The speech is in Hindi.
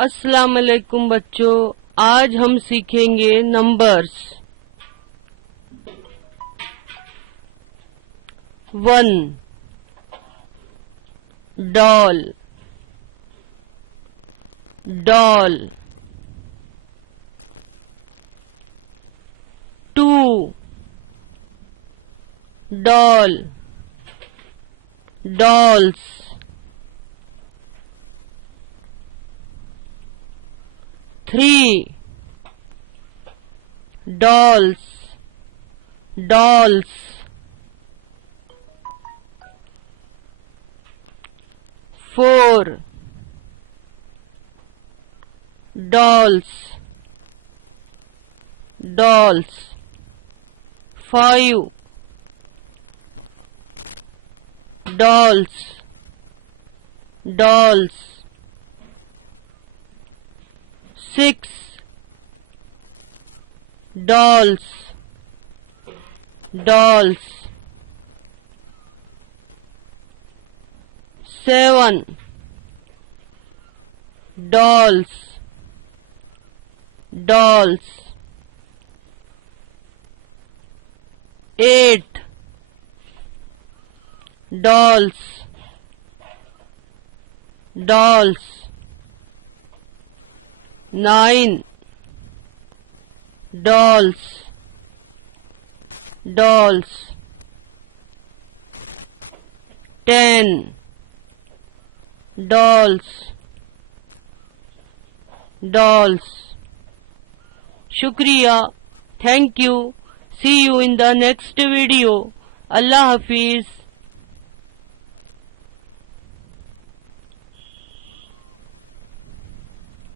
अस्सलाम वालेकुम बच्चों, आज हम सीखेंगे numbers. 1 doll doll 2 doll dolls 3 dolls dolls 4 dolls dolls 5 dolls dolls 6 dolls dolls 7 dolls dolls 8 dolls dolls 9 dolls dolls 10 dolls dolls शुक्रिया, thank you, see you in the next video. अल्लाह हाफिज।